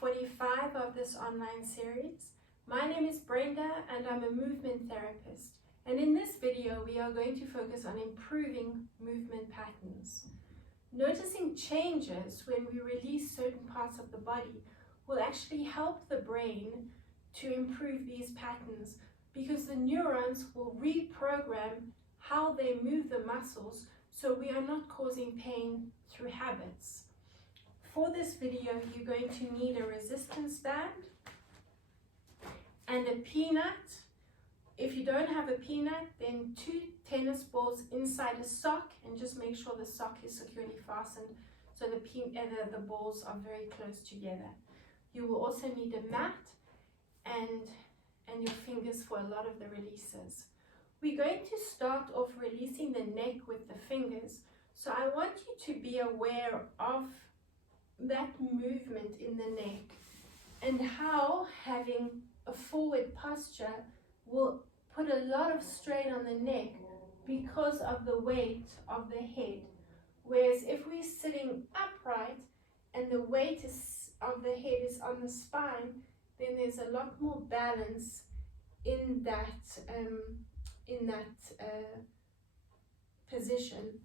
45 of this online series. My name is Brenda and I'm a movement therapist. And in this video, we are going to focus on improving movement patterns. Noticing changes when we release certain parts of the body will actually help the brain to improve these patterns because the neurons will reprogram how they move the muscles so we are not causing pain through habits. For this video, you're going to need a resistance band and a peanut. If you don't have a peanut, then 2 tennis balls inside a sock, and just make sure the sock is securely fastened so the balls are very close together. You will also need a mat and your fingers for a lot of the releases. We're going to start off releasing the neck with the fingers. So I want you to be aware of that movement in the neck and how having a forward posture will put a lot of strain on the neck because of the weight of the head. Whereas if we're sitting upright and the weight of the head is on the spine, then there's a lot more balance in that position.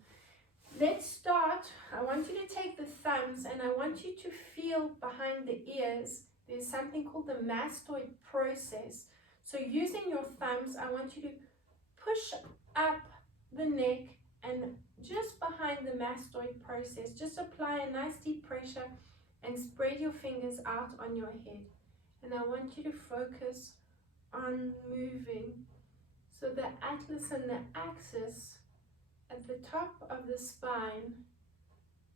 Let's start. I want you to take the thumbs and I want you to feel behind the ears. There's something called the mastoid process. So using your thumbs, I want you to push up the neck and just behind the mastoid process, just apply a nice deep pressure and spread your fingers out on your head. And I want you to focus on moving. So the atlas and the axis at the top of the spine,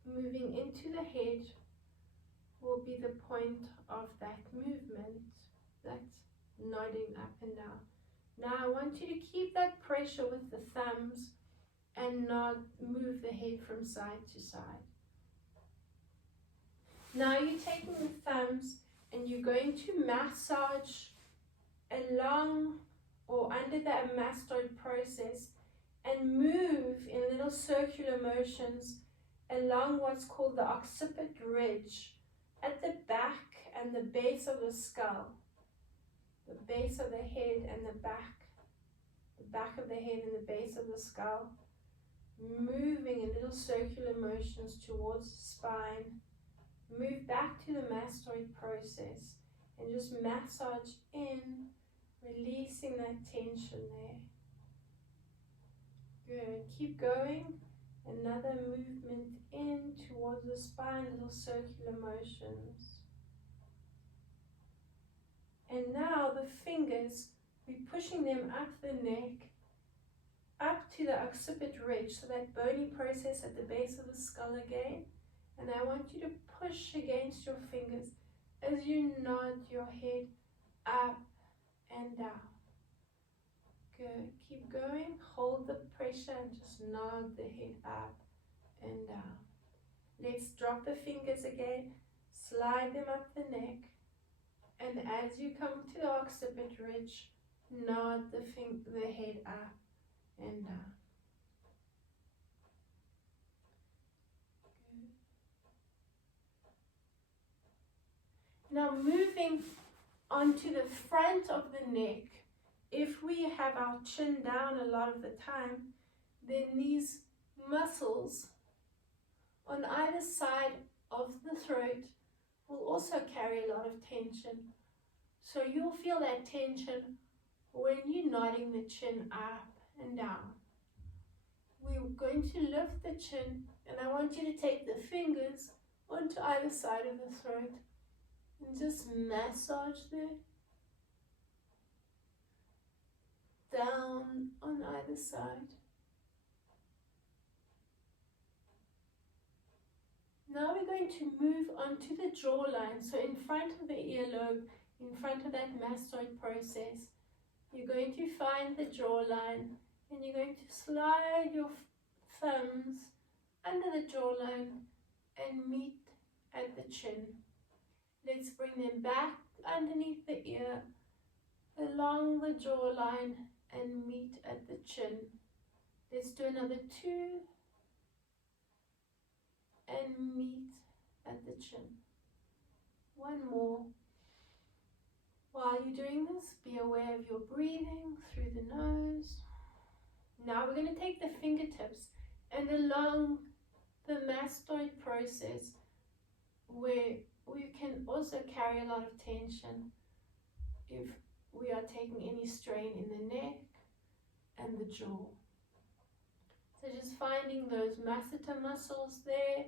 moving into the head, will be the point of that movement, that nodding up and down. Now I want you to keep that pressure with the thumbs and not move the head from side to side. Now you're taking the thumbs and you're going to massage along or under the mastoid process and move in little circular motions along what's called the occiput ridge at the back and the base of the skull, the base of the head and the back of the head and the base of the skull, moving in little circular motions towards the spine. Move back to the mastoid process and just massage in, releasing that tension there. Good. Keep going. Another movement in towards the spine, little circular motions. And now the fingers, we're pushing them up the neck, up to the occiput ridge, so that bony process at the base of the skull again. And I want you to push against your fingers as you nod your head up and down. Good. Keep going. Hold the pressure and just nod the head up and down. Let's drop the fingers again. Slide them up the neck. And as you come to the occiput ridge, nod the head up and down. Good. Now moving onto the front of the neck. If we have our chin down a lot of the time, then these muscles on either side of the throat will also carry a lot of tension. So you'll feel that tension when you're nodding the chin up and down. We're going to lift the chin, and I want you to take the fingers onto either side of the throat and just massage there. Down on either side. Now we're going to move onto the jawline. So in front of the earlobe, in front of that mastoid process, you're going to find the jawline and you're going to slide your thumbs under the jawline and meet at the chin. Let's bring them back underneath the ear, along the jawline and meet at the chin. Let's do another 2 and meet at the chin. One more. While you're doing this, be aware of your breathing through the nose. Now we're going to take the fingertips and along the mastoid process, where we can also carry a lot of tension if we are taking any strain in the neck and the jaw. So just finding those masseter muscles there,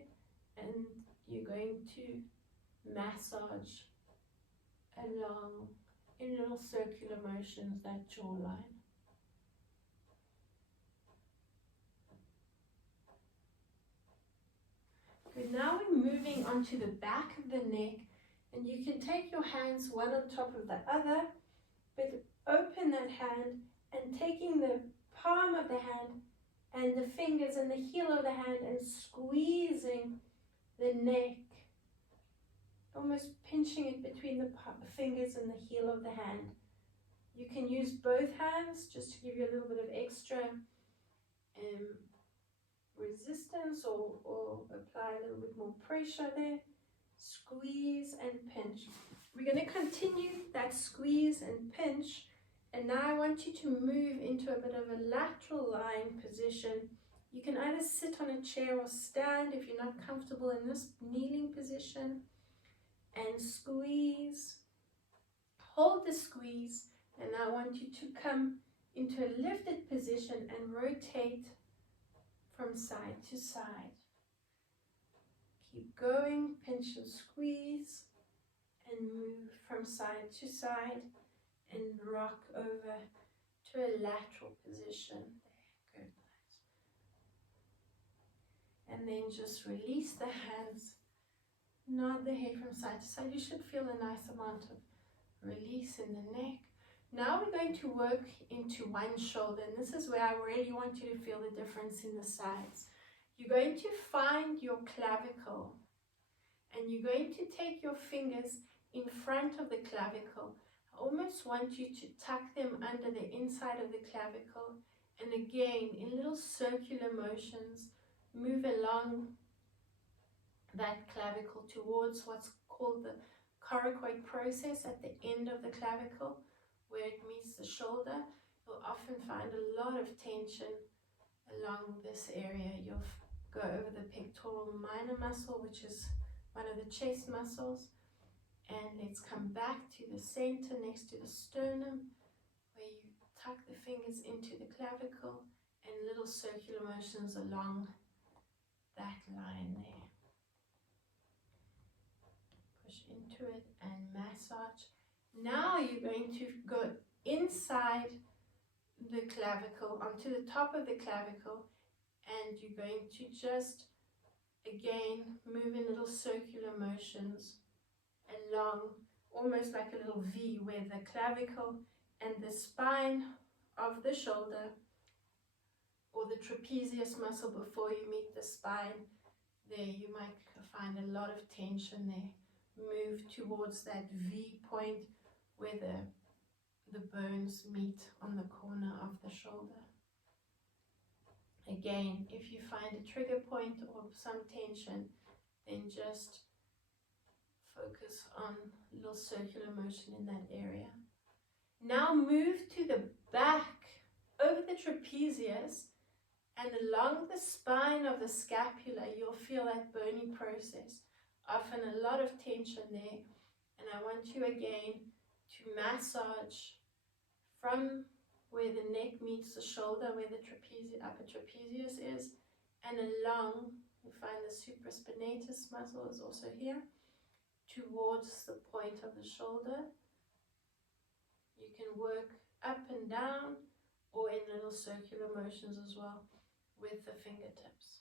and you're going to massage along in little circular motions that jawline. Good, now we're moving on to the back of the neck, and you can take your hands one on top of the other, but open that hand and taking the palm of the hand and the fingers and the heel of the hand and squeezing the neck, almost pinching it between the fingers and the heel of the hand. You can use both hands just to give you a little bit of extra resistance or apply a little bit more pressure there. Squeeze and pinch. We're going to continue that squeeze and pinch, and now I want you to move into a bit of a lateral lying position. You can either sit on a chair or stand if you're not comfortable in this kneeling position, and squeeze. Hold the squeeze, and I want you to come into a lifted position and rotate from side to side. Keep going, pinch and squeeze, and move from side to side and rock over to a lateral position. There, good. And then just release the hands, nod the head from side to side. You should feel a nice amount of release in the neck. Now we're going to work into one shoulder, and this is where I really want you to feel the difference in the sides. You're going to find your clavicle, and you're going to take your fingers in front of the clavicle. I almost want you to tuck them under the inside of the clavicle, and again, in little circular motions, move along that clavicle towards what's called the coracoid process at the end of the clavicle, where it meets the shoulder. You'll often find a lot of tension along this area. You'll go over the pectoral minor muscle, which is one of the chest muscles, and let's come back to the center next to the sternum, where you tuck the fingers into the clavicle and little circular motions along that line there. Push into it and massage. Now you're going to go inside the clavicle, onto the top of the clavicle, and you're going to just, again, move in little circular motions along, almost like a little V, where the clavicle and the spine of the shoulder, or the trapezius muscle before you meet the spine, there you might find a lot of tension there. Move towards that V point where the bones meet on the corner of the shoulder. Again, if you find a trigger point or some tension, then just focus on a little circular motion in that area. Now move to the back, over the trapezius, and along the spine of the scapula. You'll feel that bony process. Often a lot of tension there, and I want you again to massage from where the neck meets the shoulder, where the upper trapezius is, and along, you find the supraspinatus muscle is also here, towards the point of the shoulder. You can work up and down or in little circular motions as well with the fingertips.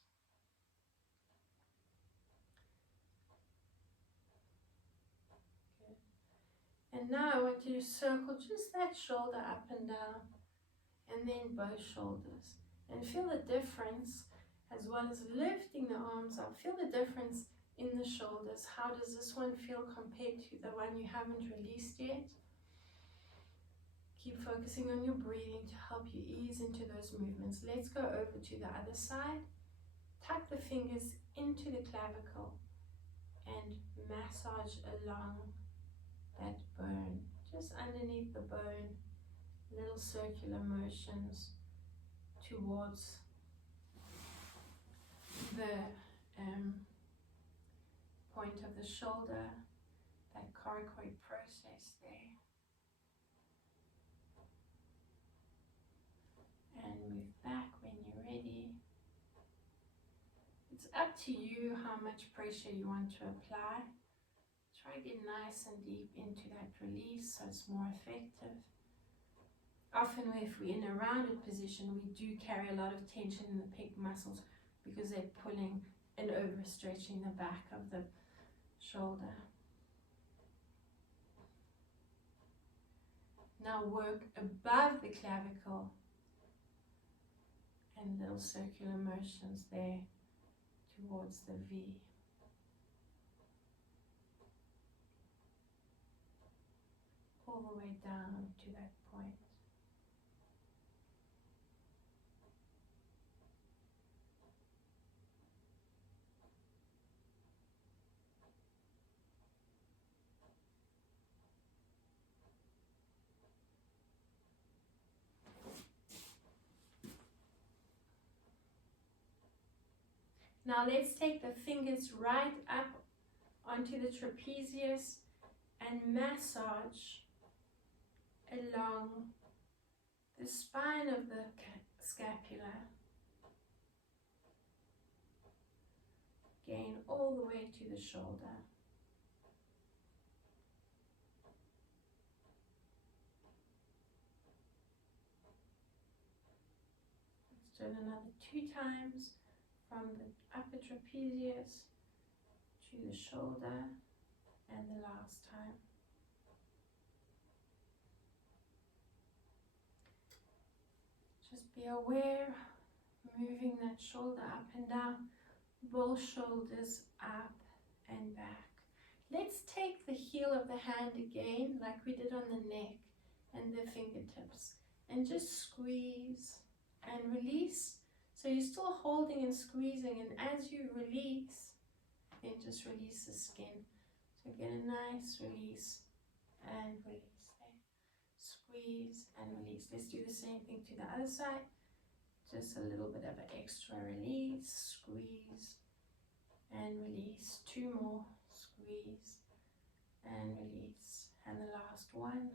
And now I want you to circle just that shoulder up and down, and then both shoulders. And feel the difference, as well as lifting the arms up. Feel the difference in the shoulders. How does this one feel compared to the one you haven't released yet? Keep focusing on your breathing to help you ease into those movements. Let's go over to the other side. Tuck the fingers into the clavicle and massage along that bone, just underneath the bone, little circular motions towards the point of the shoulder, that coracoid process there. And move back when you're ready. It's up to you how much pressure you want to apply. Try to get nice and deep into that release so it's more effective. Often if we're in a rounded position, we do carry a lot of tension in the pec muscles because they're pulling and overstretching the back of the shoulder. Now work above the clavicle and little circular motions there towards the V. All the way down to that point. Now let's take the fingers right up onto the trapezius and massage along the spine of the scapula. Again, all the way to the shoulder. Let's do it another 2 times. From the upper trapezius to the shoulder, and the last time. Just be aware, moving that shoulder up and down, both shoulders up and back. Let's take the heel of the hand again, like we did on the neck and the fingertips, and just squeeze and release. So you're still holding and squeezing, and as you release, then just release the skin. So get a nice release and release there. Squeeze and release. Let's do the same thing to the other side. Just a little bit of an extra release, squeeze and release. 2 more, squeeze and release. And the last one.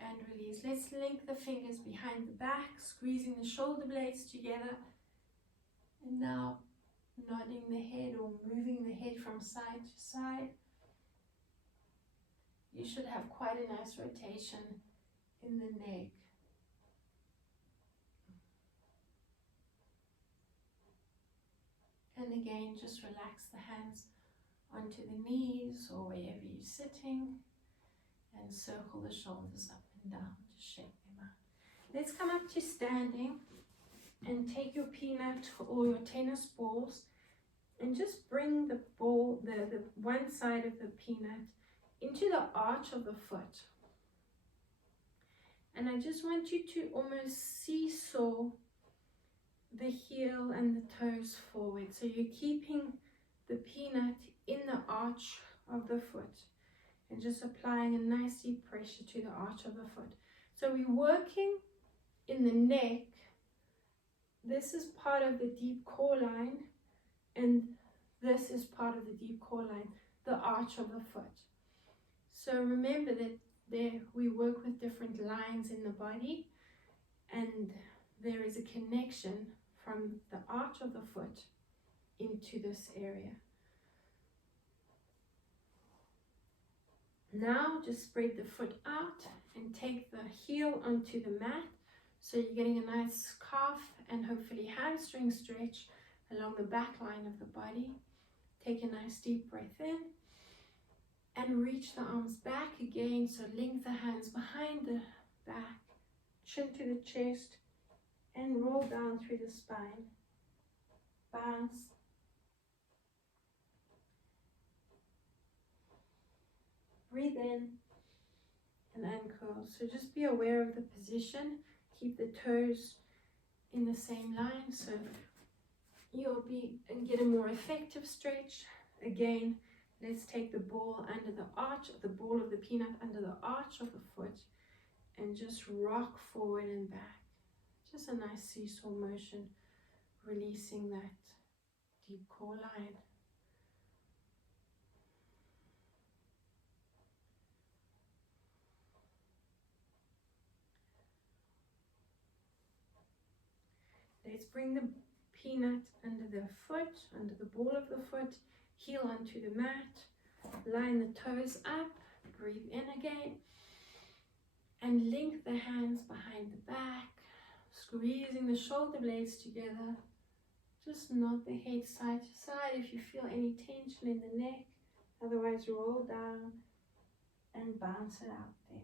And release. Let's link the fingers behind the back, squeezing the shoulder blades together. And now nodding the head or moving the head from side to side. You should have quite a nice rotation in the neck. And again, just relax the hands onto the knees or wherever you're sitting. And circle the shoulders up and down, just shake them out. Let's come up to standing and take your peanut or your tennis balls and just bring the ball, the one side of the peanut into the arch of the foot. And I just want you to almost seesaw the heel and the toes forward. So you're keeping the peanut in the arch of the foot. And just applying a nice deep pressure to the arch of the foot. So we're working in the neck. This is part of the deep core line, and this is part of the deep core line, the arch of the foot. So remember that there we work with different lines in the body, and there is a connection from the arch of the foot into this area. Now just spread the foot out and take the heel onto the mat. So you're getting a nice calf and hopefully hamstring stretch along the back line of the body. Take a nice deep breath in and reach the arms back again. So link the hands behind the back, chin to the chest, and roll down through the spine. Bounce. Breathe in and uncurl. So just be aware of the position. Keep the toes in the same line so you'll be and get a more effective stretch. Again, let's take the ball under the arch, the ball of the peanut under the arch of the foot, and just rock forward and back. Just a nice seesaw motion, releasing that deep core line. Let's bring the peanut under the foot, under the ball of the foot, heel onto the mat, line the toes up, breathe in again, and link the hands behind the back, squeezing the shoulder blades together. Just nod the head side to side if you feel any tension in the neck, otherwise roll down and bounce it out there.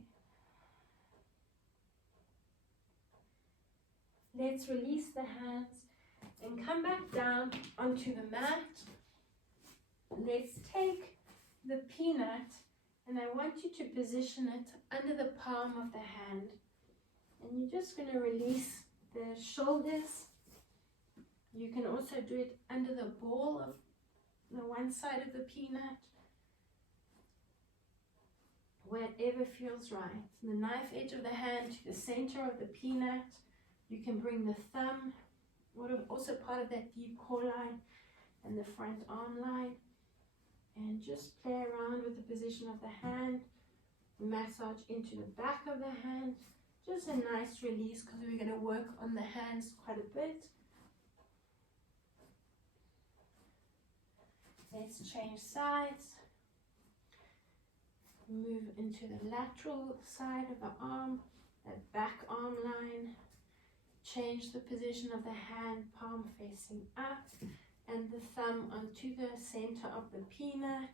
Let's release the hands and come back down onto the mat. Let's take the peanut and I want you to position it under the palm of the hand. And you're just going to release the shoulders. You can also do it under the ball of the one side of the peanut. Whatever feels right. The knife edge of the hand to the center of the peanut. You can bring the thumb, also part of that deep core line, and the front arm line. And just play around with the position of the hand. Massage into the back of the hand. Just a nice release because we're going to work on the hands quite a bit. Let's change sides. Move into the lateral side of the arm, that back arm line. Change the position of the hand, palm facing up, and the thumb onto the center of the peanut.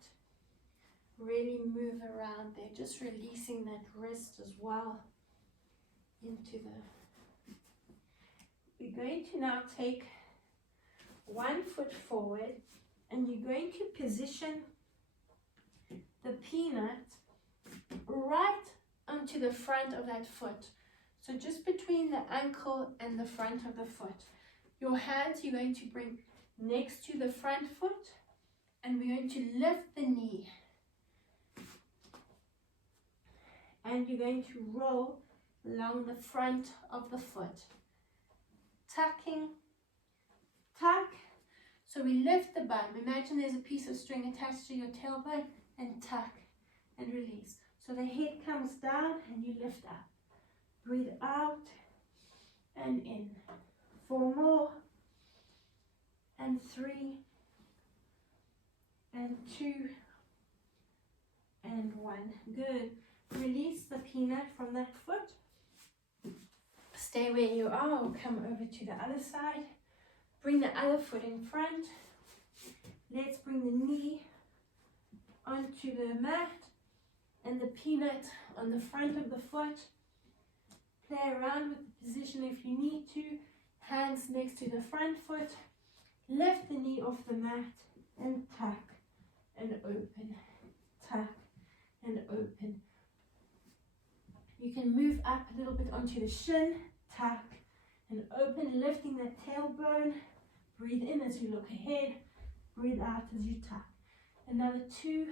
Really move around there, just releasing that wrist as well into the... We're going to now take one foot forward and you're going to position the peanut right onto the front of that foot. So just between the ankle and the front of the foot. Your hands you're going to bring next to the front foot and we're going to lift the knee. And you're going to roll along the front of the foot. Tucking, tuck. So we lift the bum. Imagine there's a piece of string attached to your tailbone and tuck and release. So the head comes down and you lift up. Breathe out and in. 4 more. And 3. And 2. And 1. Good. Release the peanut from that foot. Stay where you are or come over to the other side. Bring the other foot in front. Let's bring the knee onto the mat and the peanut on the front of the foot. Play around with the position if you need to. Hands next to the front foot. Lift the knee off the mat and tuck and open. Tuck and open. You can move up a little bit onto the shin. Tuck and open, lifting the tailbone. Breathe in as you look ahead. Breathe out as you tuck. Another 2.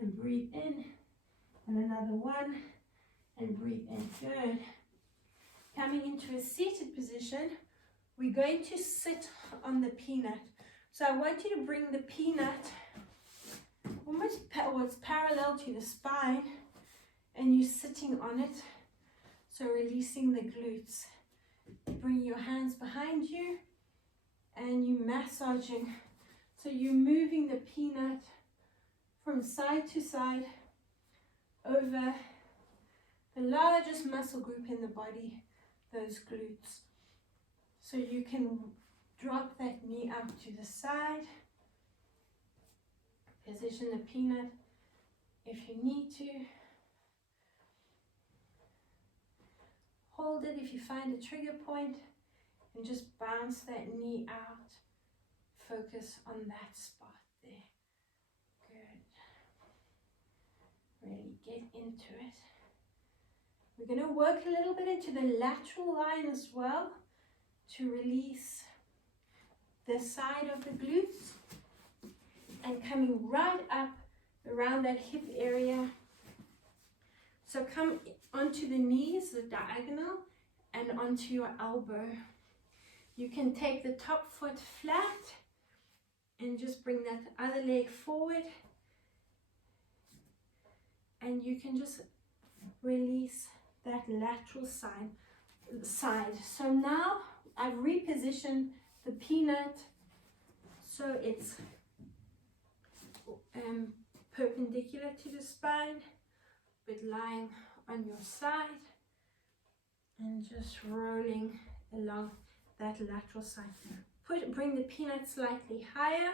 And breathe in. And another 1. And breathe in. Good. Coming into a seated position, we're going to sit on the peanut. So I want you to bring the peanut almost parallel to the spine, and you're sitting on it. So releasing the glutes. Bring your hands behind you, and you're massaging. So you're moving the peanut from side to side over the largest muscle group in the body, those glutes. So you can drop that knee out to the side. Position the peanut if you need to. Hold it if you find a trigger point and just bounce that knee out. Focus on that spot there. Good. Really get into it. We're going to work a little bit into the lateral line as well to release the side of the glutes. and coming right up around that hip area. So come onto the knees, the diagonal, and onto your elbow. You can take the top foot flat and just bring that other leg forward. And you can just release that lateral side. So now I've repositioned the peanut so it's perpendicular to the spine, but lying on your side, and just rolling along that lateral side. Bring the peanut slightly higher.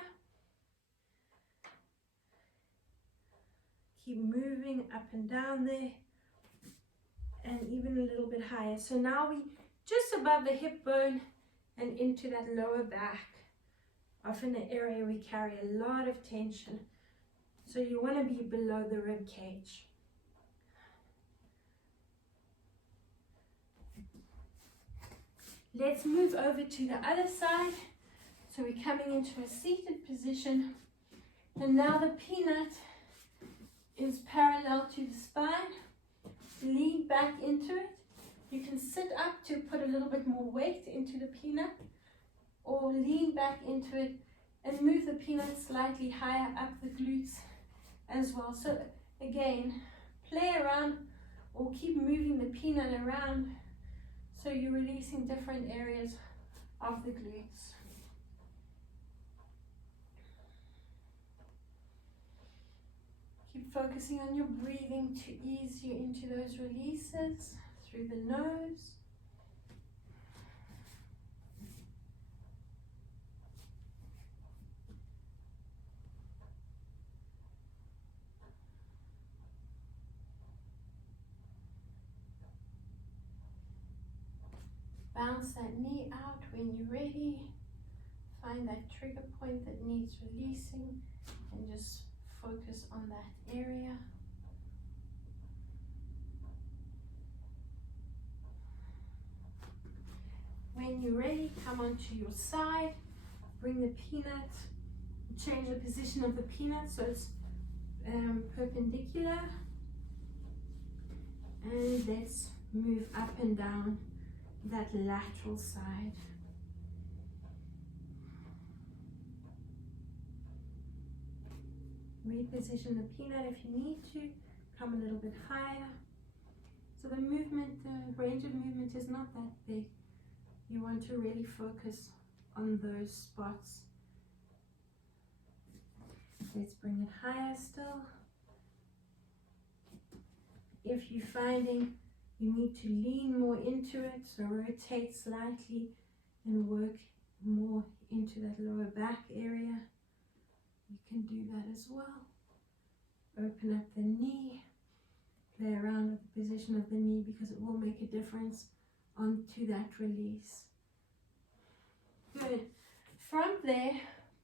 Keep moving up and down there, and even a little bit higher. So now we just above the hip bone and into that lower back, often an area we carry a lot of tension. So you want to be below the rib cage. Let's move over to the other side. So we're coming into a seated position, and now the peanut is parallel to the spine. Lean back into it. You can sit up to put a little bit more weight into the peanut, or lean back into it and move the peanut slightly higher up the glutes as well. So again, play around or keep moving the peanut around so you're releasing different areas of the glutes. Keep focusing on your breathing to ease you into those releases through the nose. Bounce that knee out when you're ready. Find that trigger point that needs releasing and just focus on that area. When you're ready, come onto your side. Bring the peanut, change the position of the peanut so it's perpendicular. And let's move up and down that lateral side. Reposition the peanut if you need to. Come a little bit higher. So the movement, the range of movement is not that big. You want to really focus on those spots. Let's bring it higher still. If you're finding you need to lean more into it, so rotate slightly and work more into that lower back area, you can do that as well. Open up the knee, play around with the position of the knee because it will make a difference onto that release. Good. From there,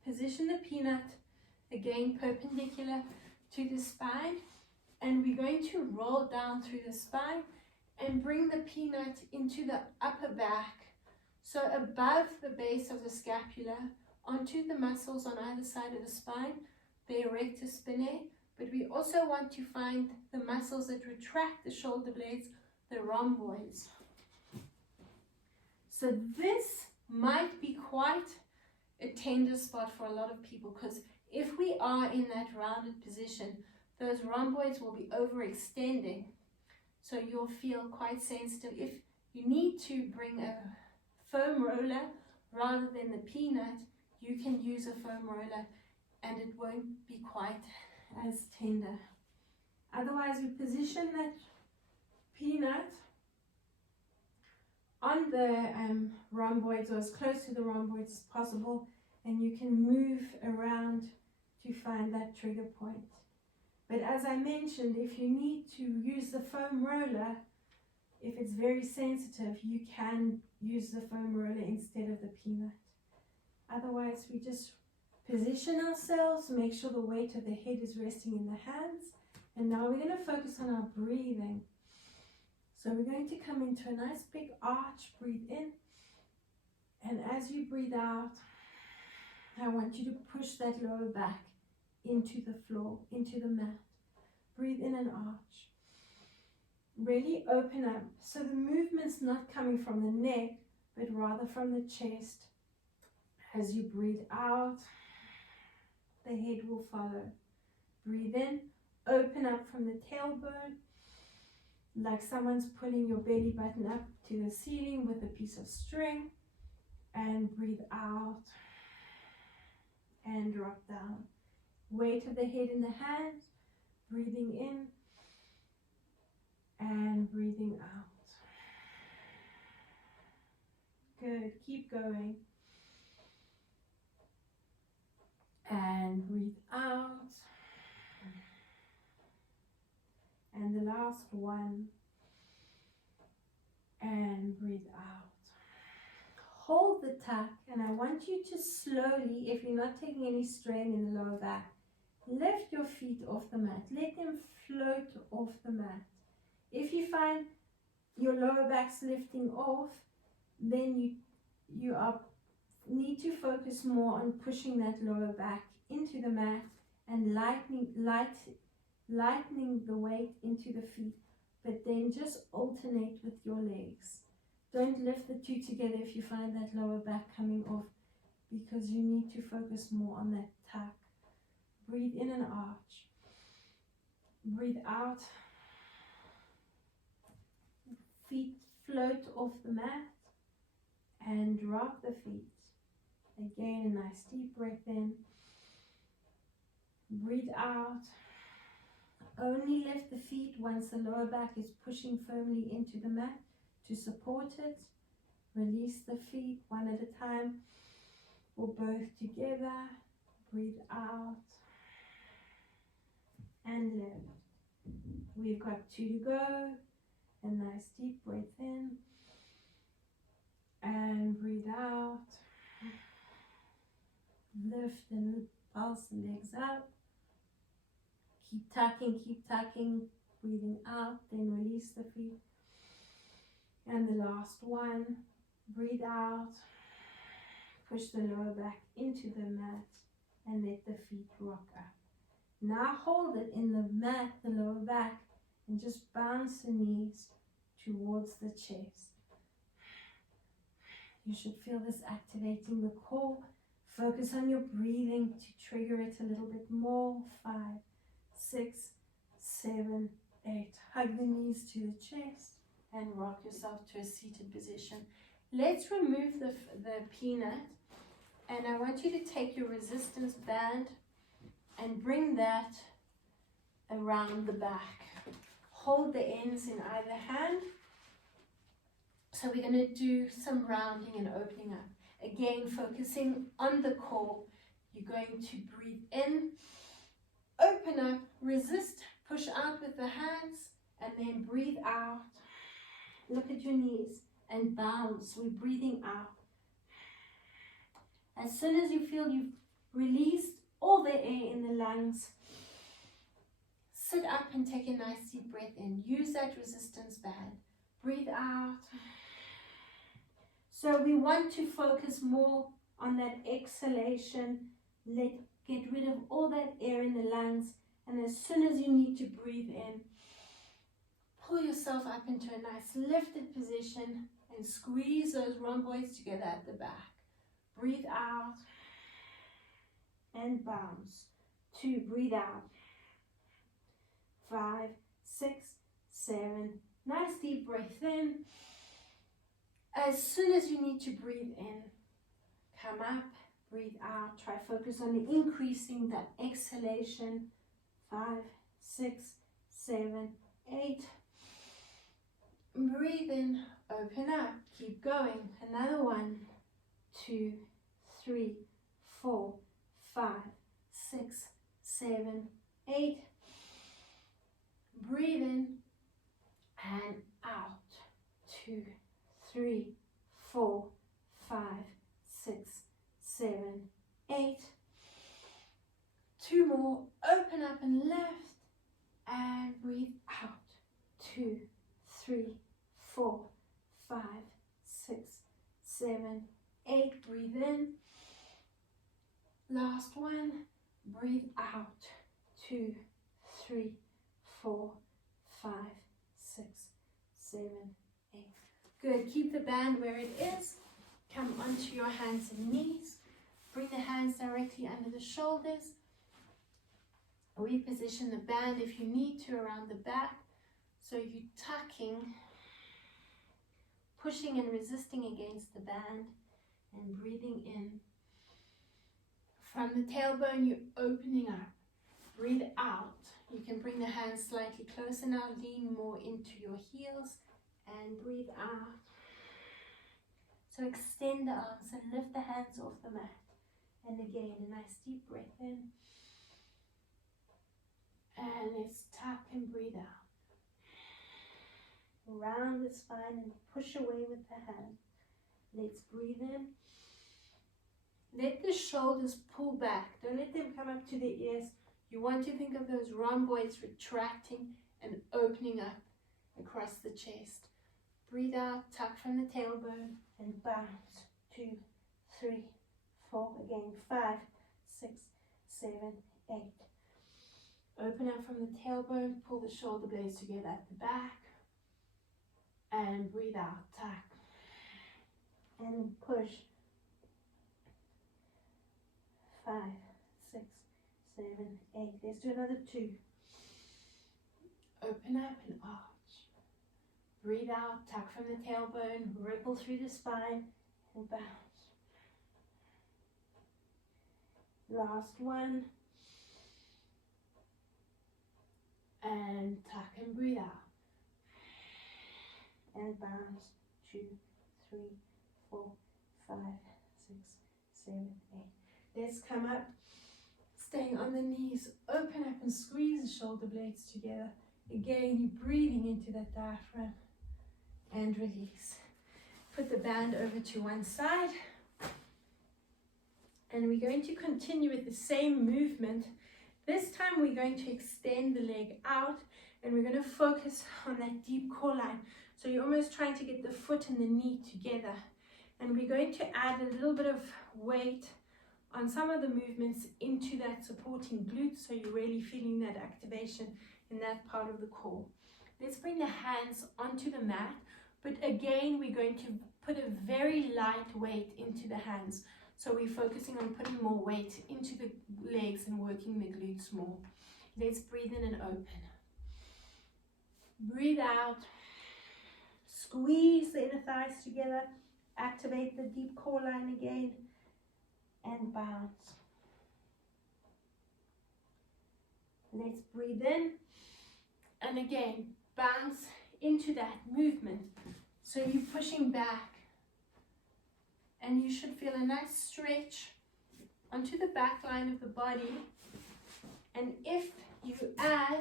position the peanut again perpendicular to the spine, and we're going to roll down through the spine and bring the peanut into the upper back, so above the base of the scapula, onto the muscles on either side of the spine, the erector spinae, but we also want to find the muscles that retract the shoulder blades, the rhomboids. So this might be quite a tender spot for a lot of people, because if we are in that rounded position, those rhomboids will be overextending. So you'll feel quite sensitive. If you need to bring a foam roller rather than the peanut, you can use a foam roller and it won't be quite as tender. Otherwise, we position that peanut on the rhomboids, or as close to the rhomboids as possible, and you can move around to find that trigger point. But as I mentioned, if you need to use the foam roller, if it's very sensitive, you can use the foam roller instead of the peanut. Otherwise, we just position ourselves, make sure the weight of the head is resting in the hands. And now we're going to focus on our breathing. So we're going to come into a nice big arch, breathe in. And as you breathe out, I want you to push that lower back into the floor, into the mat. Breathe in and arch. Really open up. So the movement's not coming from the neck, but rather from the chest. As you breathe out, the head will follow. Breathe in, open up from the tailbone, like someone's pulling your belly button up to the ceiling with a piece of string. And breathe out and drop down. Weight of the head in the hands, breathing in and breathing out. Good, keep going. And breathe out. And the last one. And breathe out. Hold the tuck, and I want you to slowly, if you're not taking any strain in the lower back, lift your feet off the mat. Let them float off the mat. If you find your lower back's lifting off, then you need to focus more on pushing that lower back into the mat and lightening the weight into the feet, but then just alternate with your legs. Don't lift the two together if you find that lower back coming off, because you need to focus more on that tuck. Breathe in and arch. Breathe out. Feet float off the mat and drop the feet. Again, a nice deep breath in. Breathe out. Only lift the feet once the lower back is pushing firmly into the mat to support it. Release the feet one at a time or both together. Breathe out and lift. We've got 2 to go. A nice deep breath in and breathe out. Lift and pulse the legs up. Keep tucking, breathing out, then release the feet. And the last one, breathe out, push the lower back into the mat and let the feet rock up. Now hold it in the mat, the lower back, and just bounce the knees towards the chest. You should feel this activating the core. Focus on your breathing to trigger it a little bit more. 5, 6, 7, 8. Hug the knees to the chest and rock yourself to a seated position. Let's remove the peanut, and I want you to take your resistance band and bring that around the back. Hold the ends in either hand. So we're going to do some rounding and opening up. Again, focusing on the core. You're going to breathe in, open up, resist, push out with the hands, and then breathe out. Look at your knees and bounce. We're breathing out. As soon as you feel you've released all the air in the lungs, sit up and take a nice deep breath in. Use that resistance band. Breathe out. So we want to focus more on that exhalation. Get rid of all that air in the lungs. And as soon as you need to breathe in, pull yourself up into a nice lifted position and squeeze those rhomboids together at the back. Breathe out and bounce. 2, breathe out. 5, 6, 7. Nice deep breath in. As soon as you need to breathe in, come up, breathe out. Try focus on increasing that exhalation. 5, 6, 7, 8. Breathe in, open up, keep going. Another 1, 2, 3, 4, 5, 6, 7, 8. Breathe in and out. 2, 3, 4, 5, 6, 7, 8. 2 more. Open up and lift and breathe out. 2, 3, 4, 5, 6, 7, 8. Breathe in. Last 1. Breathe out. 2, 3, 4, 5, 6, 7, 8. Good. Keep the band where it is. Come onto your hands and knees. Bring the hands directly under the shoulders. Reposition the band if you need to around the back. So you're tucking, pushing and resisting against the band, and breathing in. From the tailbone, you're opening up. Breathe out. You can bring the hands slightly closer now, lean more into your heels, and breathe out. So extend the arms and lift the hands off the mat. And again, a nice deep breath in. And let's tuck and breathe out. Round the spine and push away with the hand. Let's breathe in. Let the shoulders pull back. Don't let them come up to the ears. You want to think of those rhomboids retracting and opening up across the chest. Breathe out, tuck from the tailbone and bounce. 2, 3, 4. Again, 5, 6, 7, 8. Open up from the tailbone, pull the shoulder blades together at the back. And breathe out, tuck. And push. 5, 6, 7, 8. Let's do another 2. Open up and arch. Breathe out, tuck from the tailbone, ripple through the spine, and bounce. Last one. And tuck and breathe out. And bounce. 2, 3, 4, 5, 6, 7, 8. Let's come up, staying on the knees. Open up and squeeze the shoulder blades together. Again, you're breathing into that diaphragm. And release. Put the band over to one side. And we're going to continue with the same movement. This time we're going to extend the leg out and we're going to focus on that deep core line. So you're almost trying to get the foot and the knee together. And we're going to add a little bit of weight on some of the movements into that supporting glute, so you're really feeling that activation in that part of the core. Let's bring the hands onto the mat, but again we're going to put a very light weight into the hands. So we're focusing on putting more weight into the legs and working the glutes more. Let's breathe in and open. Breathe out. Squeeze the inner thighs together. Activate the deep core line again. And bounce. Let's breathe in. And again, bounce into that movement. So you're pushing back. And you should feel a nice stretch onto the back line of the body. And if you add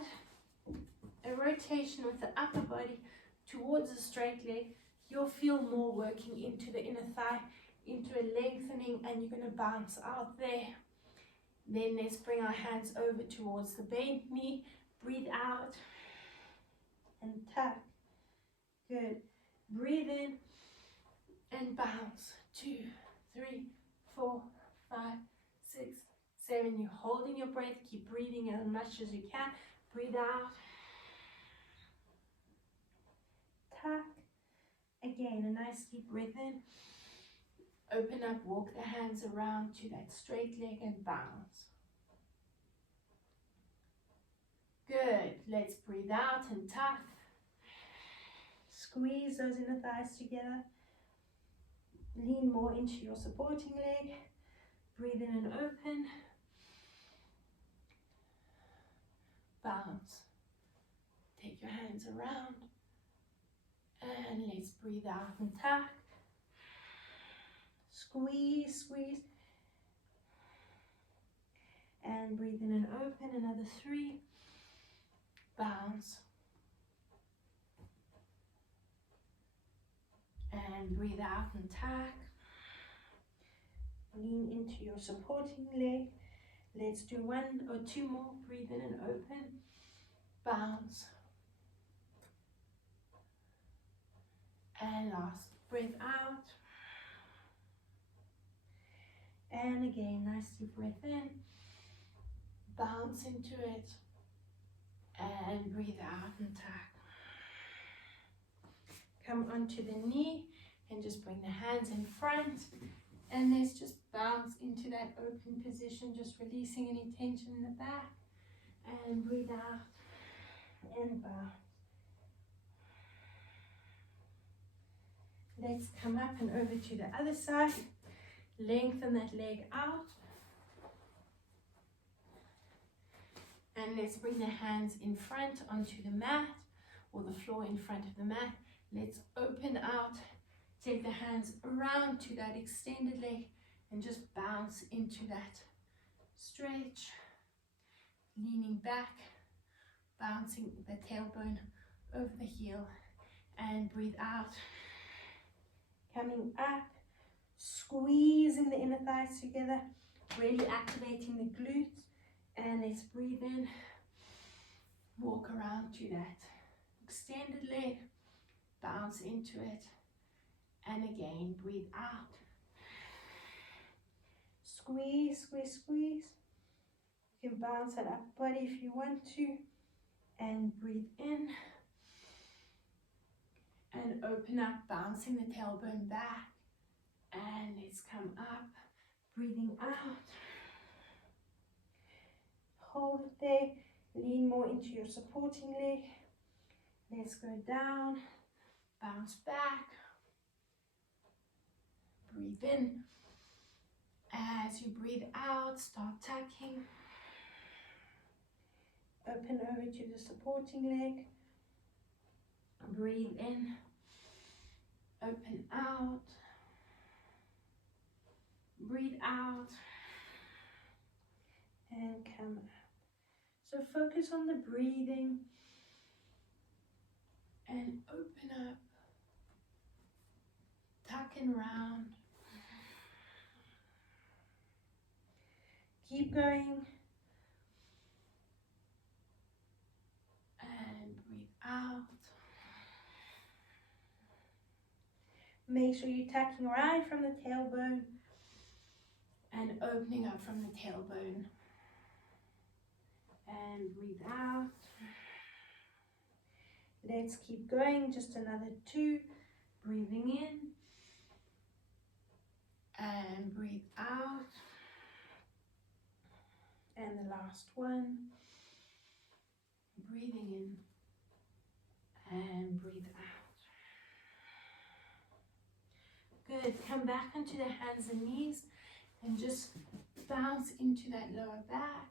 a rotation with the upper body towards the straight leg, you'll feel more working into the inner thigh, into a lengthening, and you're going to bounce out there. Then let's bring our hands over towards the bent knee. Breathe out and tuck. Good. Breathe in and bounce. 2, 3, 4, 5, 6, 7. You're holding your breath. Keep breathing as much as you can. Breathe out. Tuck. Again, a nice deep breath in. Open up, walk the hands around to that straight leg and bounce. Good. Let's breathe out and tuck. Squeeze those inner thighs together. Lean more into your supporting leg. Breathe in and open. Bounce. Take your hands around. And let's breathe out and tuck. Squeeze, squeeze. And breathe in and open. Another 3. Bounce. And breathe out and tuck. Lean into your supporting leg. Let's do 1 or 2 more. Breathe in and open. Bounce. And last, breathe out. And again, nice deep breath in. Bounce into it. And breathe out and tuck. Come onto the knee and just bring the hands in front. And let's just bounce into that open position, just releasing any tension in the back. And breathe out and bounce. Let's come up and over to the other side. Lengthen that leg out. And let's bring the hands in front onto the mat or the floor in front of the mat. Let's open out. Take the hands around to that extended leg and just bounce into that stretch. Leaning back, bouncing the tailbone over the heel, and breathe out. Coming up, squeezing the inner thighs together, really activating the glutes. And let's breathe in, walk around to that extended leg, bounce into it, and again, breathe out. Squeeze, squeeze, squeeze. You can bounce that up body if you want to, and breathe in, and open up, bouncing the tailbone back, and let's come up, breathing out. Hold it there, lean more into your supporting leg. Let's go down, bounce back, breathe in. As you breathe out, start tucking. Open over to the supporting leg. Breathe in, open out, breathe out, and come up. So focus on the breathing and open up, tuck and round. Keep going. And breathe out. Make sure you're tucking right from the tailbone and opening up from the tailbone. And breathe out. Let's keep going, just another 2. Breathing in and breathe out. And the last one. Breathing in and breathe out. Good. Come back onto the hands and knees and just bounce into that lower back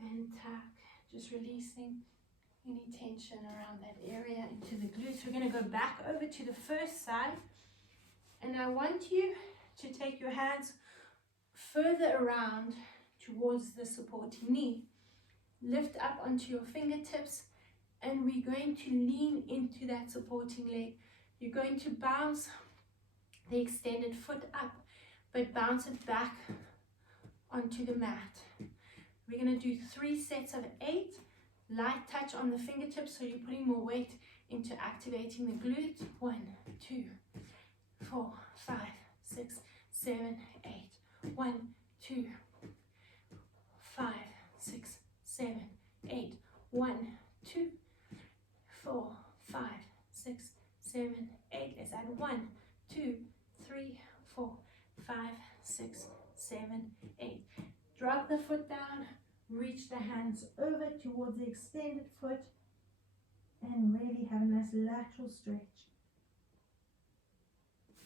and tuck. Just releasing any tension around that area into the glutes. We're going to go back over to the first side, and I want you to take your hands further around towards the supporting knee. Lift up onto your fingertips, and we're going to lean into that supporting leg. You're going to bounce the extended foot up, but bounce it back onto the mat. We're going to do 3 sets of 8. Light touch on the fingertips, so you're putting more weight into activating the glute. 1, 2, 4, 5, 6, 7, 8. 1, 2, 5, 6, 7, 8. 1, 2, 4, 5, 6, 7, 8. Let's add 1, 2, 3, 4, 5, 6, 7, 8. Drop the foot down, reach the hands over towards the extended foot, and really have a nice lateral stretch.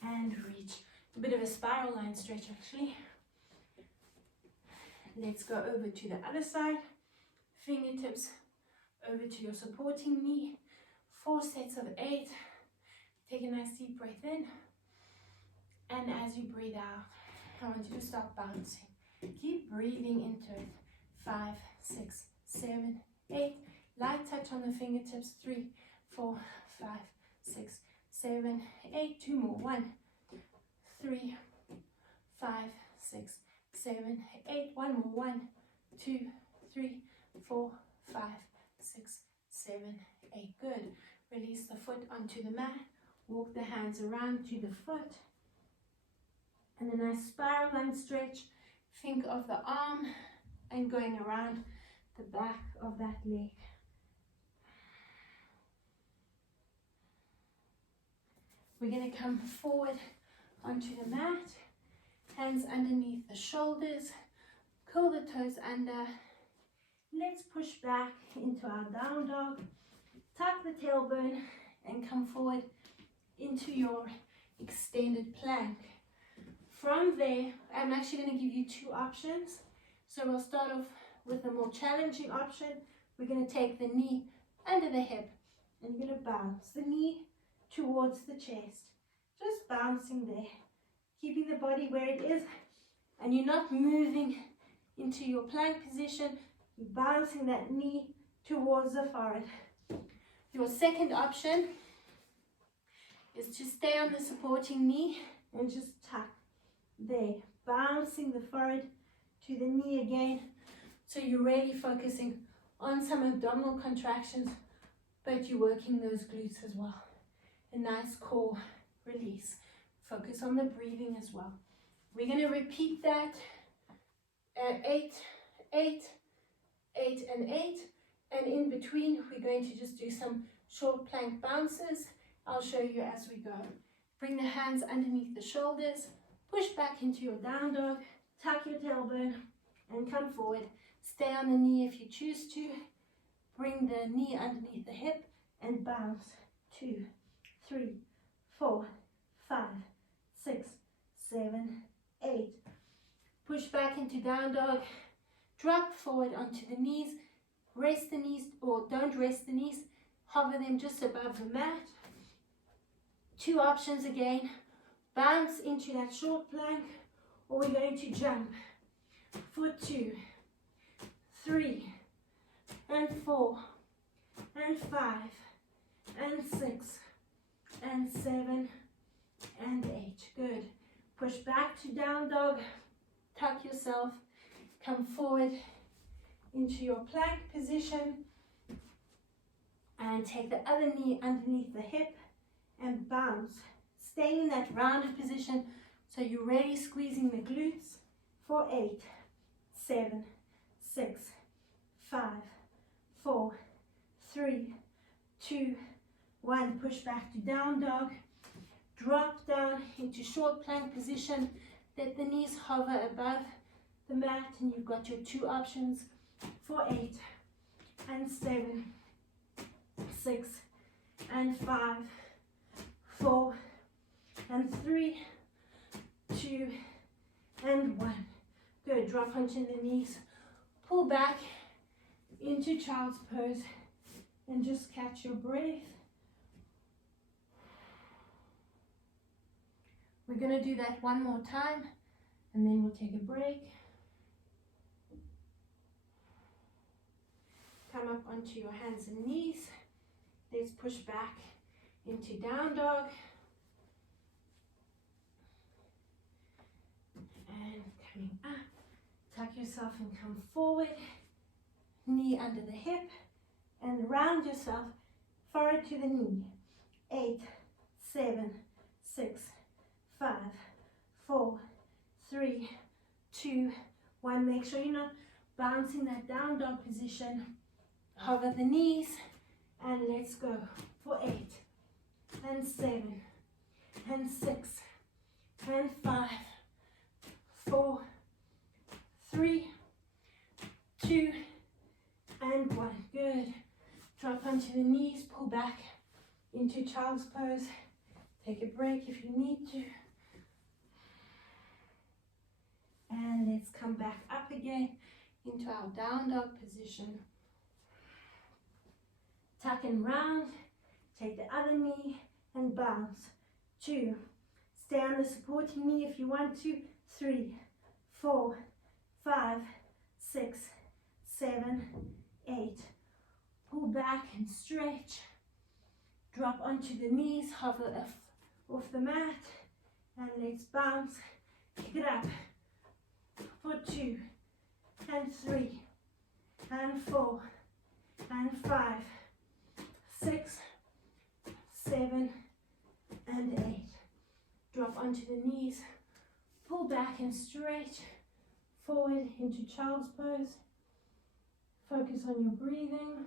And reach. A bit of a spiral line stretch actually. Let's go over to the other side. Fingertips over to your supporting knee. 4 sets of 8. Take a nice deep breath in. And as you breathe out, I want you to start bouncing. Keep breathing into it. 5, 6, 7, 8. Light touch on the fingertips. 3, 4, 5, 6, 7, 8. 2 more. 1, 3, 5, 6, 7, 8. 1 more. 1, 2, 3, 4, 5, 6, 7, 8. Good. Release the foot onto the mat. Walk the hands around to the foot. And a nice spiral line stretch. Think of the arm and going around the back of that leg. We're going to come forward onto the mat, hands underneath the shoulders, curl the toes under. Let's push back into our down dog, tuck the tailbone and come forward into your extended plank. From there, I'm actually going to give you two options. So we'll start off with a more challenging option. We're going to take the knee under the hip and you're going to bounce the knee towards the chest. Just bouncing there, keeping the body where it is, and you're not moving into your plank position. You're bouncing that knee towards the forehead. Your second option is to stay on the supporting knee and just tuck there, bouncing the forehead to the knee again. So you're really focusing on some abdominal contractions, but you're working those glutes as well. A nice core release. Focus on the breathing as well. We're going to repeat that 8, 8, 8 and 8, and in between we're going to just do some short plank bounces. I'll show you as we go. Bring the hands underneath the shoulders, push back into your down dog, tuck your tailbone and come forward. Stay on the knee if you choose to. Bring the knee underneath the hip and bounce. 2, 3, 4, 5, 6, 7, 8. Push back into down dog. Drop forward onto the knees. Rest the knees, or don't rest the knees. Hover them just above the mat. Two options again. Bounce into that short plank, or we're going to jump for 2, 3, and 4, and 5, and 6, and 7, and 8. Good. Push back to down dog. Tuck yourself. Come forward into your plank position. And take the other knee underneath the hip and bounce. Stay in that rounded position so you're really squeezing the glutes for 8, 7, 6, 5, 4, 3, 2, 1. Push back to down dog. Drop down into short plank position. Let the knees hover above the mat, and you've got your two options for 8 and 7, 6 and 5, 4 and 3, 2 and 1. Good. Drop onto the knees. Pull back into child's pose and just catch your breath. We're going to do that one more time and then we'll take a break. Come up onto your hands and knees. Let's push back into down dog. And coming up, tuck yourself and come forward. Knee under the hip and round yourself, forward to the knee. 8, 7, 6, 5, 4, 3, 2, 1. Make sure you're not bouncing that down dog position. Hover the knees and let's go for 8 and 7 and 6 and 5, 4, 3, 2 and 1. Good. Drop onto the knees, pull back into child's pose. Take a break if you need to. And let's come back up again into our down dog position. Tuck and round. Take the other knee and bounce. 2. Stay on the supporting knee if you want to. 3, 4, 5, 6, 7, 8. Pull back and stretch. Drop onto the knees, hover off the mat, and let's bounce. Pick it up for 2 and 3 and 4 and 5, 6, 7 and 8. Drop onto the knees, pull back and stretch forward into child's pose Focus on your breathing.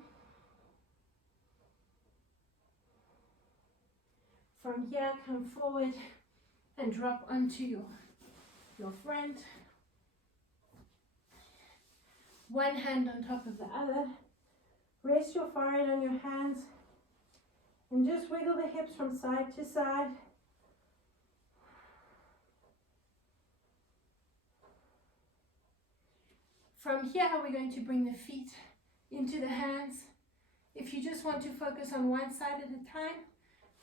From here, come forward and drop onto your front. One hand on top of the other. Rest your forehead on your hands and just wiggle the hips from side to side. From here, we're going to bring the feet into the hands. If you just want to focus on one side at a time,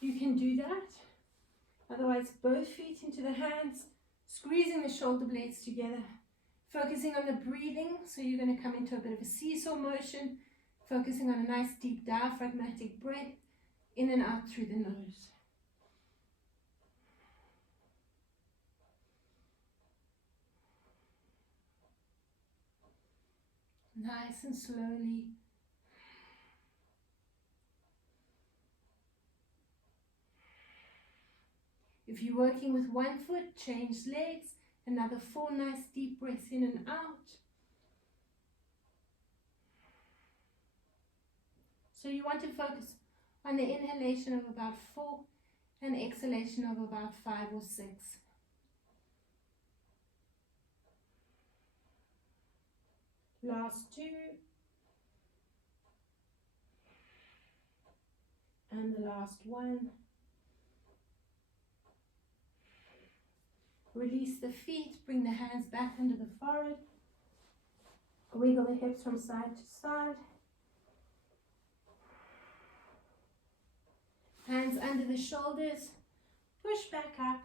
you can do that. Otherwise, both feet into the hands, squeezing the shoulder blades together. Focusing on the breathing, so you're going to come into a bit of a seesaw motion, focusing on a nice deep diaphragmatic breath, in and out through the nose. Nice and slowly. If you're working with one foot, change legs. Another 4 nice deep breaths in and out. So you want to focus on the inhalation of about 4 and exhalation of about 5 or 6. Last 2. And the last 1. Release the feet, bring the hands back under the forehead. Wiggle the hips from side to side. Hands under the shoulders. Push back up.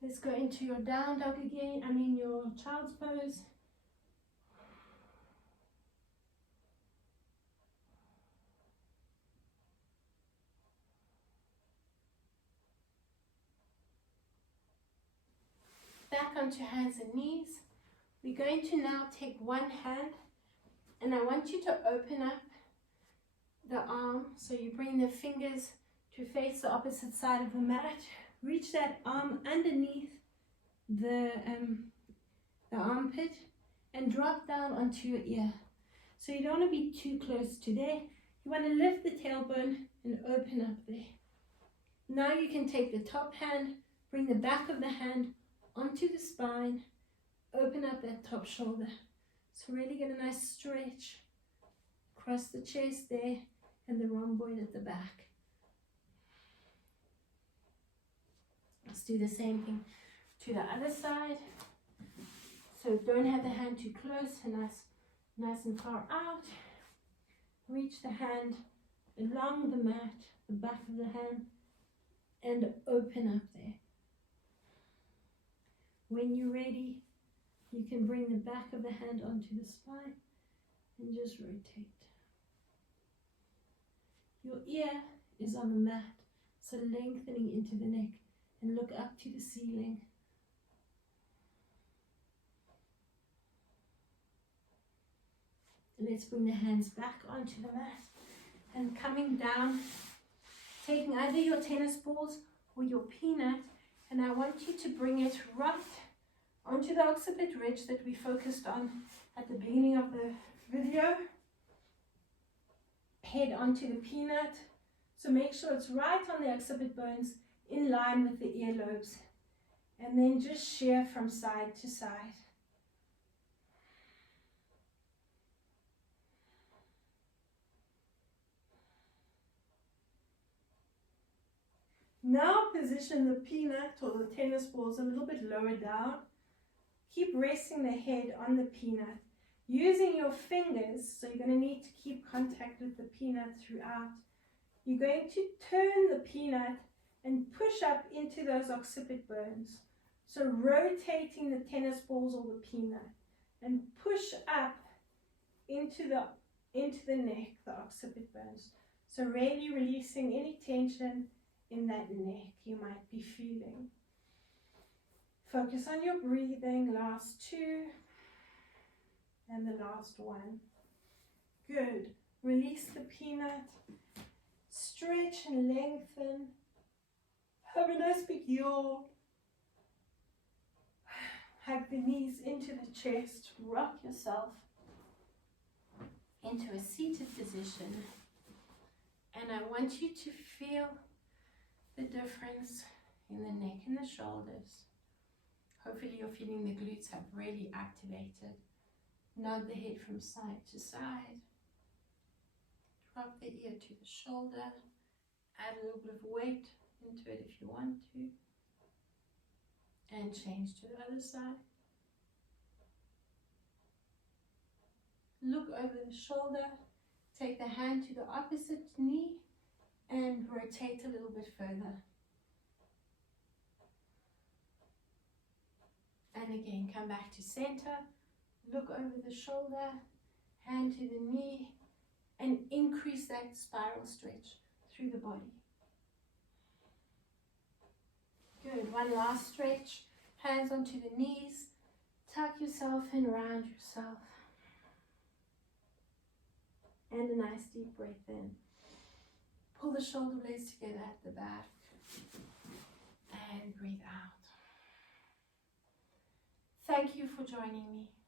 Let's go into your down dog again, your child's pose. Back onto hands and knees. We're going to now take one hand and I want you to open up the arm. So you bring the fingers to face the opposite side of the mat. Reach that arm underneath the armpit and drop down onto your ear. So you don't want to be too close to there. You want to lift the tailbone and open up there. Now you can take the top hand, bring the back of the hand onto the spine, open up that top shoulder. So really get a nice stretch across the chest there and the rhomboid at the back. Let's do the same thing to the other side. So don't have the hand too close, and nice and far out. Reach the hand along the mat, the back of the hand, and open up there. When you're ready, you can bring the back of the hand onto the spine and just rotate. Your ear is on the mat, so lengthening into the neck and look up to the ceiling. Let's bring the hands back onto the mat and coming down, taking either your tennis balls or your peanut, and I want you to bring it right onto the occiput ridge that we focused on at the beginning of the video. Head onto the peanut. So make sure it's right on the occiput bones in line with the earlobes. And then just shear from side to side. Now position the peanut or the tennis balls a little bit lower down. Keep resting the head on the peanut. Using your fingers, so you're going to need to keep contact with the peanut throughout. You're going to turn the peanut and push up into those occiput bones. So rotating the tennis balls or the peanut and push up into the neck, the occiput bones. So really releasing any tension in that neck you might be feeling. Focus on your breathing. Last 2 and the last 1. Good. Release the peanut. Stretch and lengthen. Have a nice big yawn. Hug the knees into the chest. Rock yourself. into a seated position, and I want you to feel the difference in the neck and the shoulders. Hopefully you're feeling the glutes have really activated. Nod the head from side to side. Drop the ear to the shoulder. Add a little bit of weight into it if you want to. And change to the other side. Look over the shoulder. Take the hand to the opposite knee and rotate a little bit further. And again, come back to center. Look over the shoulder, hand to the knee, and increase that spiral stretch through the body. Good. One last stretch. Hands onto the knees. Tuck yourself and round yourself. And a nice deep breath in. Pull the shoulder blades together at the back. And breathe out. Thank you for joining me.